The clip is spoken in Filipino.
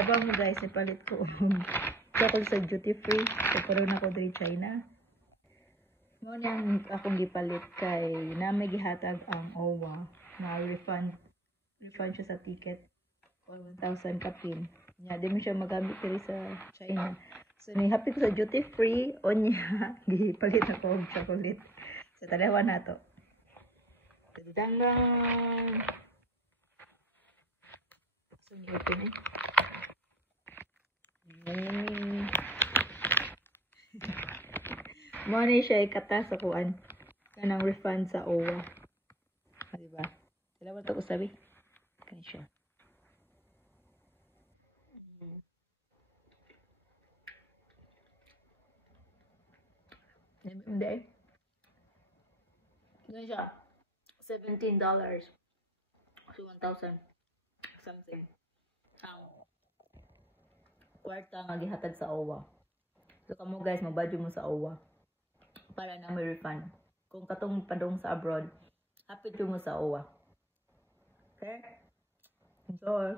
Dabang mo guys, ipalit ko. Ako sa duty free. So, karoon ako dito China. Noon yung akong gipalit kay na may gihatag ang OWA na refund siya sa ticket or 1,000 kapin. Nya di mo siya magamit diri sa China. So ni happy ko sa duty free o niya gipalit ako og chocolate. So tanawan na to. Tadang. So ni open eh. Mo ni siya ikata sa kuan kanang refund sa OWA. Di ba? Dalawa to ko sabi. Kani siya. Hindi. Ganyan siya. $17. So, 1,000 something. Ang kwarta nga gihatag sa OWA. So, kamo guys, magbadyo mo sa OWA para na may refund. Kung katong padong sa abroad, hapit mo sa OWA. Okay? Enjoy!